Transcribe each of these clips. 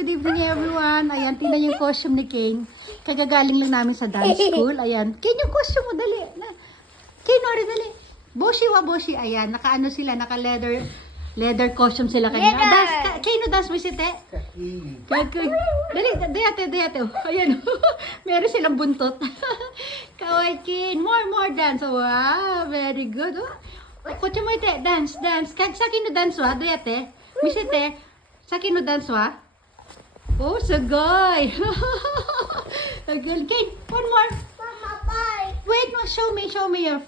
good evening everyone. Ayan, tingnan yung costume ni Kane. Kagagaling lang namin sa dance school. Ayan, Kane yung costume mo, dali. Kane, ori, dali. Boshi wa boshi. Ayan, naka-ano sila, naka-leather costume sila kanina. Dance, Kane, no dance mo si Te? Dali, dayate. Ayan, meron silang buntot. Kawai, Kane. More dance. Wow, very good. Kutsa mo ite, dance. Sa akin no dance wa, dayate. Misite, sa akin no dance wa. Oh, sagay. Again, Kane, one more. Mama, bye. Wait, no, show me your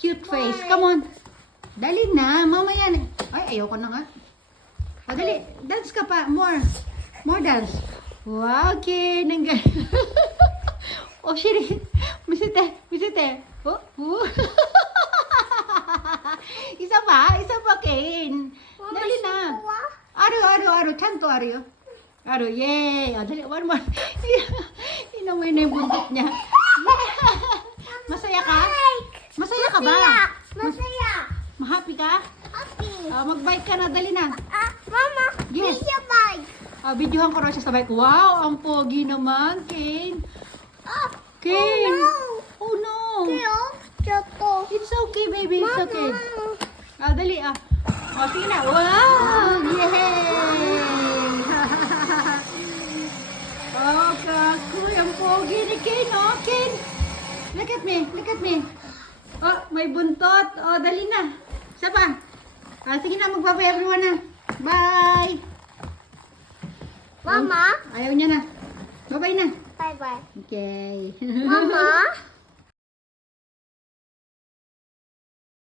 cute face. Come on. Dali na, mamaya na. Ay, ayoko na nga. Oh, dali, dance ka pa. More dance. Wow, Kane. Ang oh, shiri. Misite. Oh. Isa pa, Kane. Dali na. Aro, chanto aro. Aro, yay! O, dali, one more. Inamoy na yung buntot niya. Masaya ka? Masaya ka ba? Masaya. Mahappy ka? Happy. Mag-bike ka na, dali na. Mama, Yes. video bike. Videohan ko raw siya sa bike. Wow, ang pogi naman, Kane. Oh, Kane. oh Oh no. no. Choco. It's okay, baby. It's Mama. okay. Dali. O, sige na. Wow! Yay! Oh, kakoy, ang pogi ni Kane, oh, Kane. Look at me. Oh, may buntot. Oh, dali na. Isa pa. Sige na, magbabay everyone na. Bye! Mama. Ayaw niya na. Bye-bye na. Bye bye. Okay. Mama.